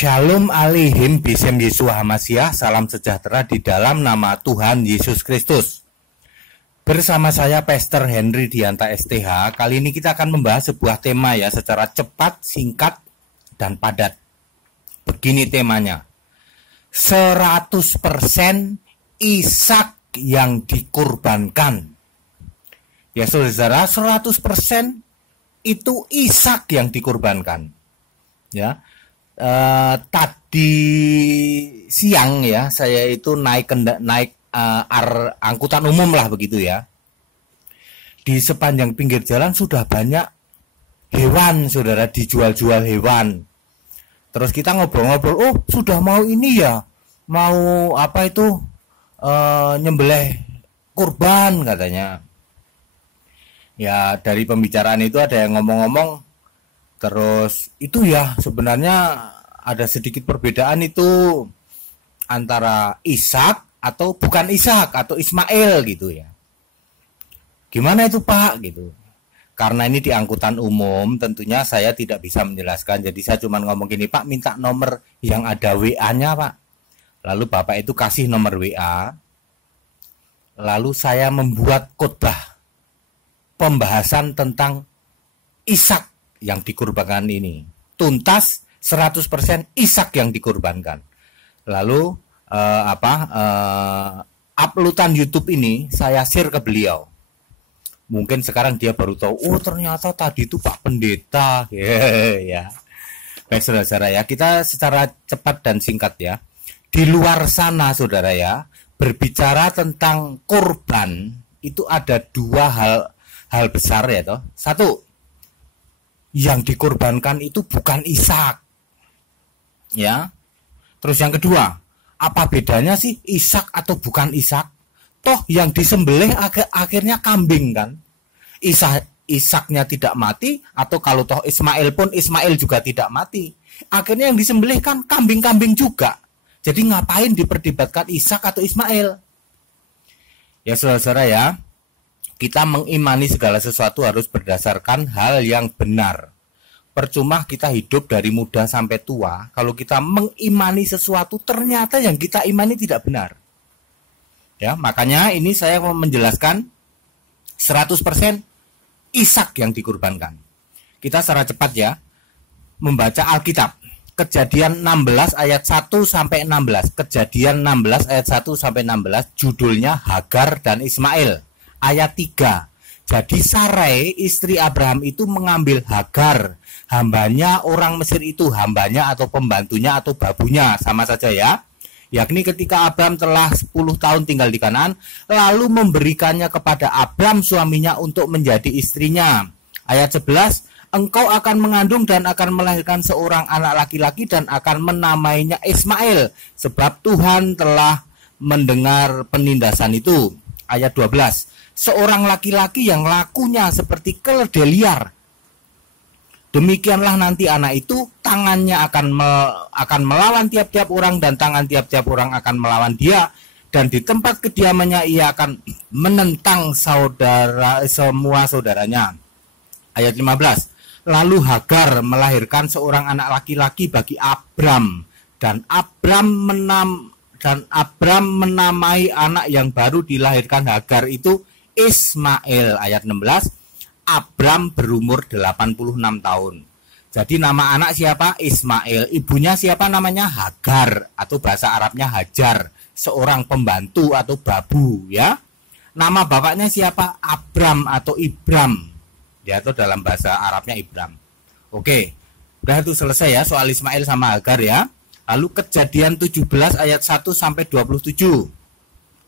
Shalom alaihim bisem Yesua Hamasiah. Salam sejahtera di dalam nama Tuhan Yesus Kristus. Bersama saya Pastor Henry Dianta STH. Kali ini kita akan membahas sebuah tema ya, secara cepat, singkat, dan padat. Begini temanya: 100% Ishak yang dikorbankan. Ya saudara, 100% itu Ishak yang dikorbankan. Ya. Tadi siang ya, saya itu naik angkutan umum lah begitu ya. Di sepanjang pinggir jalan sudah banyak hewan, saudara, dijual-jual hewan. Terus kita ngobrol-ngobrol, oh sudah mau ini ya, mau apa itu, nyembelih kurban katanya. Ya dari pembicaraan itu ada yang ngomong-ngomong, terus itu ya sebenarnya ada sedikit perbedaan itu antara Ishak atau bukan Ishak atau Ismail gitu ya. Gimana itu Pak gitu. Karena ini di angkutan umum tentunya saya tidak bisa menjelaskan. Jadi saya cuma ngomong gini, Pak minta nomor yang ada WA-nya Pak. Lalu Bapak itu kasih nomor WA. Lalu saya membuat khotbah pembahasan tentang Ishak yang dikorbankan ini. Tuntas 100% Ishak yang dikorbankan. Lalu uploadan YouTube ini saya share ke beliau. Mungkin sekarang dia baru tahu, oh ternyata tadi itu Pak Pendeta. Ya. Baik saudara ya, kita secara cepat dan singkat ya. Di luar sana saudara ya, berbicara tentang korban itu ada dua hal besar ya toh. Satu, yang dikorbankan itu bukan Ishak. Ya. Terus yang kedua, apa bedanya sih Ishak atau bukan Ishak? Toh yang disembelih akhirnya kambing kan. Ishaknya tidak mati, atau kalau toh Ismail pun Ismail juga tidak mati. Akhirnya yang disembelih kan kambing-kambing juga. Jadi ngapain diperdebatkan Ishak atau Ismail? Ya saudara-saudara ya, kita mengimani segala sesuatu harus berdasarkan hal yang benar. Percuma kita hidup dari muda sampai tua, kalau kita mengimani sesuatu ternyata yang kita imani tidak benar. Ya, makanya ini saya mau menjelaskan 100% Ishak yang dikorbankan. Kita secara cepat ya, membaca Alkitab. Kejadian 16 ayat 1 sampai 16. Kejadian 16 ayat 1 sampai 16 judulnya Hagar dan Ismail. Ayat 3. Jadi Sarai istri Abraham itu mengambil Hagar, hambanya orang Mesir itu, hambanya atau pembantunya atau babunya, sama saja ya. Yakni ketika Abraham telah 10 tahun tinggal di Kanaan, lalu memberikannya kepada Abraham suaminya untuk menjadi istrinya. Ayat 11, engkau akan mengandung dan akan melahirkan seorang anak laki-laki dan akan menamainya Ismail, sebab Tuhan telah mendengar penindasan itu. Ayat 12, seorang laki-laki yang lakunya seperti keledai liar. Demikianlah nanti anak itu tangannya akan melawan tiap-tiap orang dan tangan tiap-tiap orang akan melawan dia, dan di tempat kediamannya ia akan menentang semua saudaranya. Ayat 15. Lalu Hagar melahirkan seorang anak laki-laki bagi Abram, dan Abram menamai anak yang baru dilahirkan Hagar itu Ismail. Ayat 16, Abram berumur 86 tahun. Jadi nama anak siapa? Ismail. Ibunya siapa namanya? Hagar, atau bahasa Arabnya Hajar, seorang pembantu atau babu ya. Nama bapaknya siapa? Abram atau Ibram. Ya, atau dalam bahasa Arabnya Ibram. Oke. Udah itu selesai ya soal Ismail sama Hagar ya. Lalu Kejadian 17 ayat 1 sampai 27.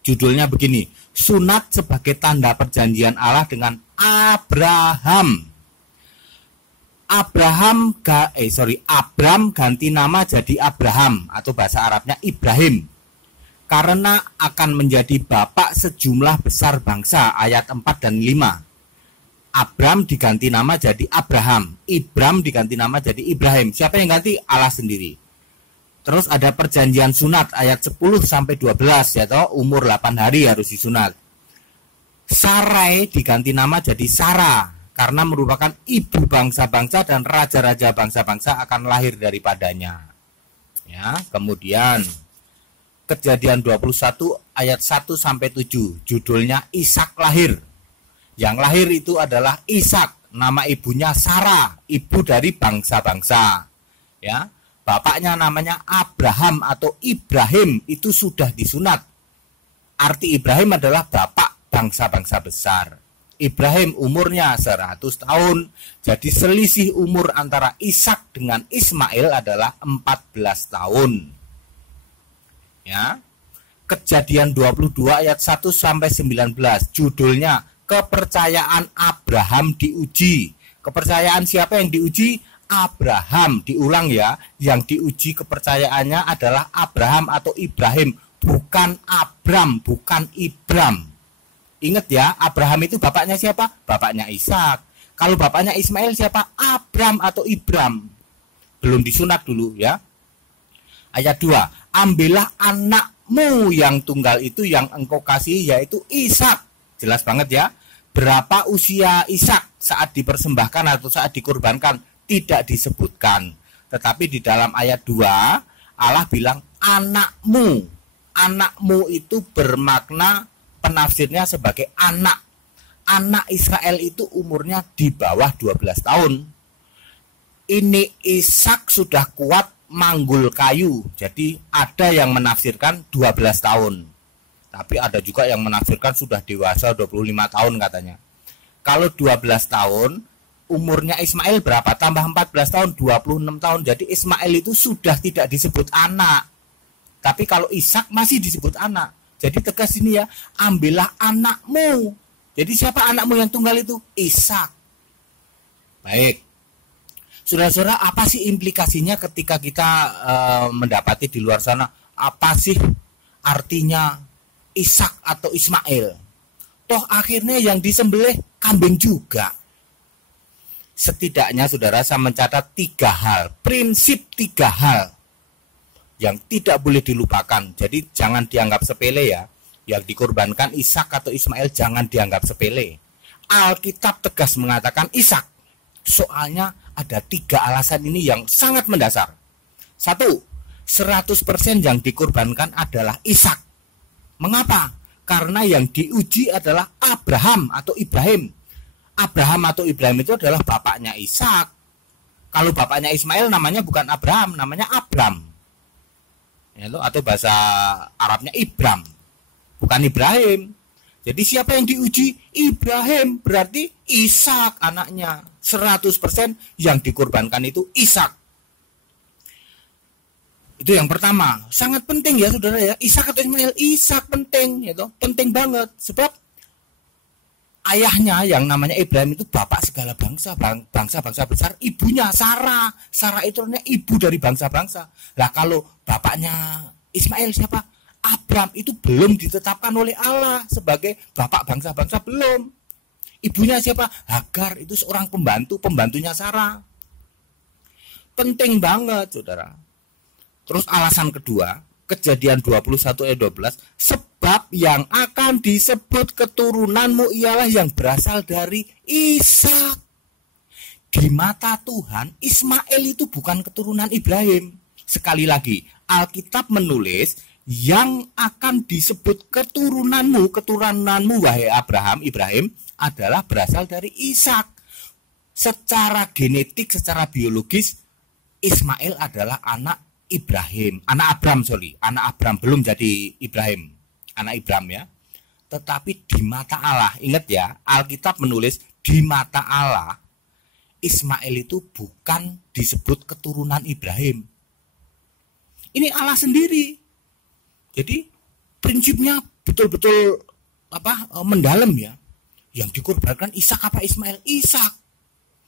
Judulnya begini: sunat sebagai tanda perjanjian Allah dengan Abraham. Abram ganti nama jadi Abraham, atau bahasa Arabnya Ibrahim, karena akan menjadi bapak sejumlah besar bangsa. Ayat 4 dan 5. Abram diganti nama jadi Abraham, Ibram diganti nama jadi Ibrahim. Siapa yang ganti? Allah sendiri. Terus ada perjanjian sunat ayat 10 sampai 12 ya toh, umur 8 hari harus disunat. Sarai diganti nama jadi Sarah karena merupakan ibu bangsa-bangsa dan raja-raja bangsa-bangsa akan lahir daripadanya. Ya, kemudian Kejadian 21 ayat 1 sampai 7, judulnya Ishak lahir. Yang lahir itu adalah Ishak, nama ibunya Sarah, ibu dari bangsa-bangsa. Ya, bapaknya namanya Abraham atau Ibrahim, itu sudah disunat. Arti Ibrahim adalah bapak bangsa-bangsa besar. Ibrahim umurnya 100 tahun. Jadi selisih umur antara Ishak dengan Ismail adalah 14 tahun. Ya. Kejadian 22 ayat 1 sampai 19, judulnya Kepercayaan Abraham diuji. Kepercayaan siapa yang diuji? Abraham. Diulang ya, yang diuji kepercayaannya adalah Abraham atau Ibrahim, bukan Abram, bukan Ibram. Ingat ya, Abraham itu bapaknya siapa? Bapaknya Ishak. Kalau bapaknya Ismail siapa? Abram atau Ibram. Belum disunat dulu ya. Ayat 2, ambillah anakmu yang tunggal itu yang engkau kasih, yaitu Ishak. Jelas banget ya. Berapa usia Ishak saat dipersembahkan atau saat dikurbankan tidak disebutkan. Tetapi di dalam ayat 2 Allah bilang anakmu. Anakmu itu bermakna penafsirnya sebagai anak. Anak Israel itu umurnya di bawah 12 tahun. Ini Ishak sudah kuat manggul kayu. Jadi ada yang menafsirkan 12 tahun. Tapi ada juga yang menafsirkan sudah dewasa 25 tahun katanya. Kalau 12 tahun, umurnya Ismail berapa? Tambah 14 tahun, 26 tahun. Jadi Ismail itu sudah tidak disebut anak. Tapi kalau Ishak masih disebut anak. Jadi tegas ini ya, ambillah anakmu. Jadi siapa anakmu yang tunggal itu? Ishak. Baik. Saudara-saudara, apa sih implikasinya ketika kita mendapati di luar sana? Apa sih artinya Ishak atau Ismail? Toh akhirnya yang disembelih kambing juga. Setidaknya saudara, saya mencatat 3 hal, prinsip 3 hal yang tidak boleh dilupakan. Jadi jangan dianggap sepele ya. Yang dikorbankan Ishak atau Ismail jangan dianggap sepele. Alkitab tegas mengatakan Ishak. Soalnya ada 3 alasan ini yang sangat mendasar. 1, 100% yang dikorbankan adalah Ishak. Mengapa? Karena yang diuji adalah Abraham atau Ibrahim. Abraham atau Ibrahim itu adalah bapaknya Ishak. Kalau bapaknya Ismail namanya bukan Abraham, namanya Abram. Atau bahasa Arabnya Ibram, bukan Ibrahim. Jadi siapa yang diuji? Ibrahim, berarti Ishak anaknya. 100% yang dikorbankan itu Ishak. Itu yang pertama. Sangat penting ya saudara ya. Ishak atau Ismail? Ishak penting, penting banget. Sebab ayahnya yang namanya Ibrahim itu bapak segala bangsa, bangsa-bangsa besar. Ibunya Sarah. Sarah itu ibu dari bangsa-bangsa. Lah kalau bapaknya Ismail siapa? Abram, itu belum ditetapkan oleh Allah sebagai bapak bangsa-bangsa, belum. Ibunya siapa? Hagar, itu seorang pembantunya Sarah. Penting banget saudara. Terus alasan kedua, Kejadian 21 ayat 12, sebab yang akan disebut keturunanmu ialah yang berasal dari Ishak. Di mata Tuhan, Ismail itu bukan keturunan Ibrahim. Sekali lagi, Alkitab menulis yang akan disebut keturunanmu wahai Ibrahim adalah berasal dari Ishak. Secara genetik, secara biologis, Ismail adalah anak Abram, belum jadi Ibrahim, anak Ibram ya. Tetapi di mata Allah, ingat ya, Alkitab menulis di mata Allah, Ismail itu bukan disebut keturunan Ibrahim. Ini Allah sendiri. Jadi prinsipnya betul-betul mendalam ya. Yang dikorbankan Ishak apa Ismail? Ishak.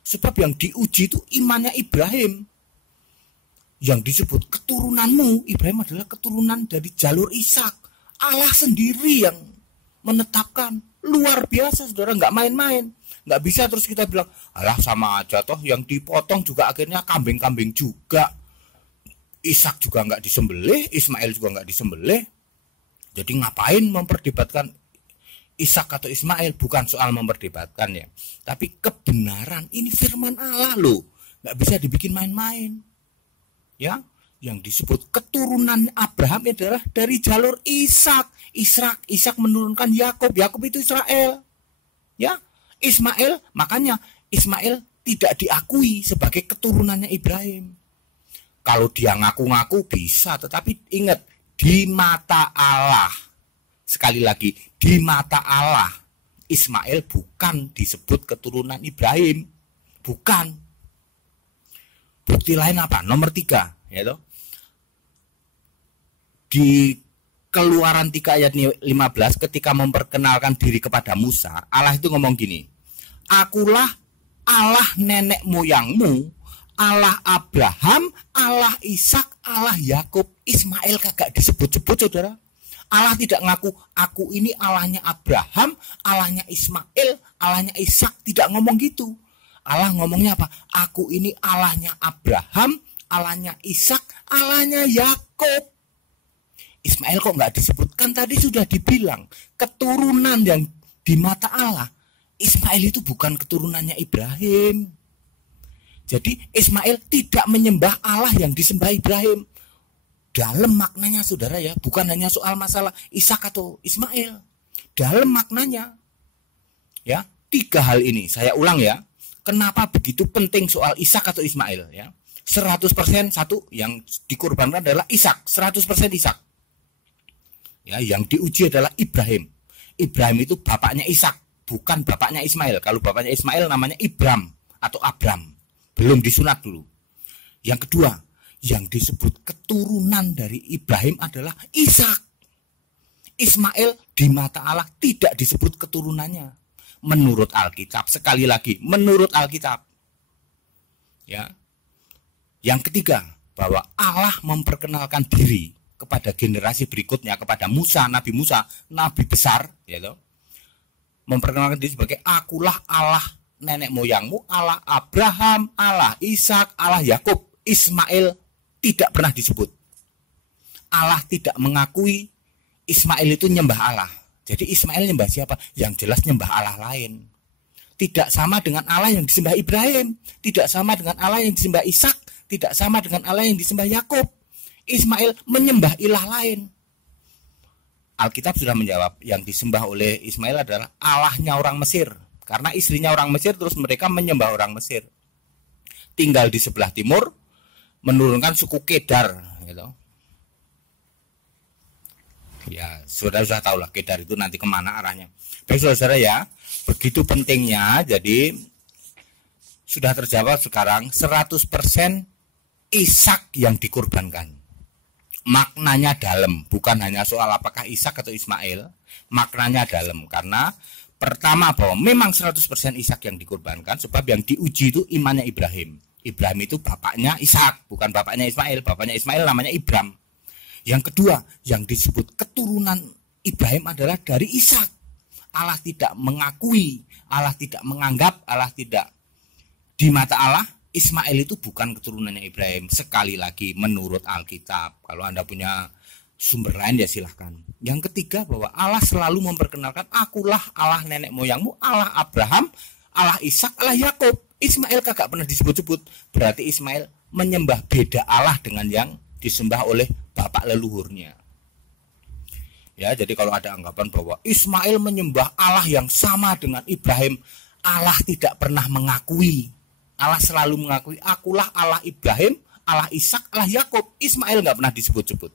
Sebab yang diuji itu imannya Ibrahim. Yang disebut keturunanmu, Ibrahim adalah keturunan dari jalur Ishak. Allah sendiri yang menetapkan. Luar biasa saudara, nggak main-main. Nggak bisa terus kita bilang, alah sama aja toh yang dipotong juga akhirnya kambing-kambing juga. Ishak juga nggak disembelih, Ismail juga nggak disembelih. Jadi ngapain memperdebatkan Ishak atau Ismail? Bukan soal memperdebatkan ya, tapi kebenaran. Ini firman Allah loh, nggak bisa dibikin main-main. Ya, yang disebut keturunan Abraham adalah dari jalur Ishak. Ishak menurunkan Yakub. Yakub itu Israel. Ya, Ismail, makanya Ismail tidak diakui sebagai keturunannya Ibrahim. Kalau dia ngaku-ngaku bisa, tetapi ingat, di mata Allah, sekali lagi, di mata Allah, Ismail bukan disebut keturunan Ibrahim. Bukan. Bukti lain apa? Nomor 3, ya toh. Di Keluaran 3 ayat 15 ketika memperkenalkan diri kepada Musa, Allah itu ngomong gini, akulah Allah nenek moyangmu, Allah Abraham, Allah Ishak, Allah Yakub. Ismail kagak disebut-sebut, saudara. Allah tidak ngaku, aku ini Allahnya Abraham, Allahnya Ismail, Allahnya Ishak. Tidak ngomong gitu. Allah ngomongnya apa? Aku ini Allahnya Abraham, Allahnya Ishak, Allahnya Yakub. Ismail kok nggak disebutkan? Tadi sudah dibilang keturunan yang di mata Allah. Ismail itu bukan keturunannya Ibrahim. Jadi Ismail tidak menyembah Allah yang disembah Ibrahim. Dalam maknanya, saudara ya, bukan hanya soal masalah Ishak atau Ismail. Dalam maknanya, ya, 3 hal ini saya ulang ya. Kenapa begitu penting soal Ishak atau Ismail? Ya, 100% satu yang dikorbankan adalah Ishak, 100% Ishak. Ya, yang diuji adalah Ibrahim. Ibrahim itu bapaknya Ishak, bukan bapaknya Ismail. Kalau bapaknya Ismail namanya Ibram atau Abram. Belum disunat dulu. Yang kedua, yang disebut keturunan dari Ibrahim adalah Ishak. Ismail di mata Allah tidak disebut keturunannya. Menurut Alkitab, sekali lagi, menurut Alkitab. Ya. Yang ketiga, bahwa Allah memperkenalkan diri kepada generasi berikutnya, kepada Musa, Nabi besar, ya toh, memperkenalkan diri sebagai akulah Allah nenek moyangmu, Allah Abraham, Allah Ishak, Allah Yakub. Ismail tidak pernah disebut. Allah tidak mengakui Ismail itu nyembah Allah. Jadi Ismail nyembah siapa? Yang jelas nyembah Allah lain. Tidak sama dengan Allah yang disembah Ibrahim, tidak sama dengan Allah yang disembah Ishak, tidak sama dengan Allah yang disembah Yakub. Ismail menyembah ilah lain. Alkitab sudah menjawab, yang disembah oleh Ismail adalah Allahnya orang Mesir. Karena istrinya orang Mesir, terus mereka menyembah orang Mesir. Tinggal di sebelah timur, menurunkan suku Kedar. Gitu. Ya, saudara sudah tahu lah Kedar itu nanti kemana arahnya. Baik saudara ya, begitu pentingnya, jadi sudah terjawab sekarang 100% Ishak yang dikorbankan. Maknanya dalam, bukan hanya soal apakah Ishak atau Ismail, maknanya dalam. Karena pertama bahwa memang 100% Ishak yang dikorbankan, sebab yang diuji itu imannya Ibrahim. Ibrahim itu bapaknya Ishak, bukan bapaknya Ismail. Bapaknya Ismail namanya Ibram. Yang kedua, yang disebut keturunan Ibrahim adalah dari Ishak. Allah tidak mengakui, Allah tidak menganggap, Allah tidak, di mata Allah Ismail itu bukan keturunannya Ibrahim. Sekali lagi menurut Alkitab. Kalau Anda punya sumber lain ya silahkan. Yang ketiga, bahwa Allah selalu memperkenalkan akulah Allah nenek moyangmu, Allah Abraham, Allah Ishak, Allah Yakub. Ismail kagak pernah disebut-sebut. Berarti Ismail menyembah beda Allah dengan yang disembah oleh bapak leluhurnya. Ya, jadi kalau ada anggapan bahwa Ismail menyembah Allah yang sama dengan Ibrahim, Allah tidak pernah mengakui. Allah selalu mengakui akulah Allah Ibrahim, Allah Ishak, Allah Yakub. Ismail nggak pernah disebut-sebut.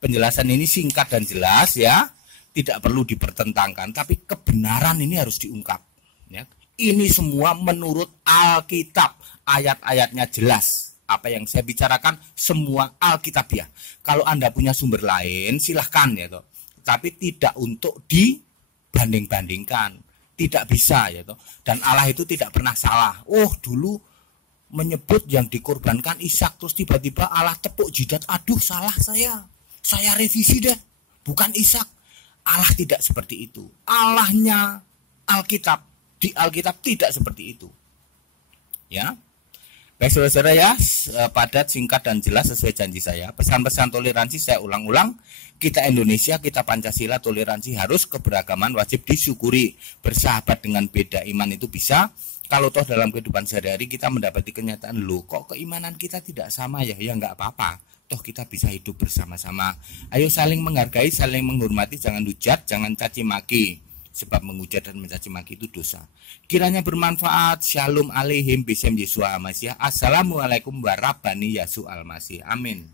Penjelasan ini singkat dan jelas ya, tidak perlu dipertentangkan, tapi kebenaran ini harus diungkap. Ya. Ini semua menurut Alkitab, ayat-ayatnya jelas. Apa yang saya bicarakan semua Alkitabiah. Kalau Anda punya sumber lain silahkan ya toh. Tapi tidak untuk dibanding-bandingkan. Tidak bisa ya toh. Dan Allah itu tidak pernah salah. Oh, dulu menyebut yang dikorbankan Ishak, terus tiba-tiba Allah tepuk jidat, aduh salah saya revisi deh, bukan Ishak. Allah tidak seperti itu. Allahnya Alkitab, di Alkitab tidak seperti itu. Ya. Baik saudara-saudara ya, padat, singkat dan jelas sesuai janji saya. Pesan-pesan toleransi saya ulang-ulang. Kita Indonesia, kita Pancasila, toleransi harus, keberagaman wajib disyukuri. Bersahabat dengan beda iman itu bisa. Kalau toh dalam kehidupan sehari-hari kita mendapati kenyataan, loh kok keimanan kita tidak sama ya? Ya nggak apa-apa. toh kita bisa hidup bersama-sama. Ayo saling menghargai, saling menghormati, jangan hujat, jangan caci maki, sebab menghujat dan mencaci maki itu dosa. Kiranya bermanfaat. Shalom aleihim bisem Yesua Masih. Assalamualaikum warahmatullahi wabarakatuh. Amin.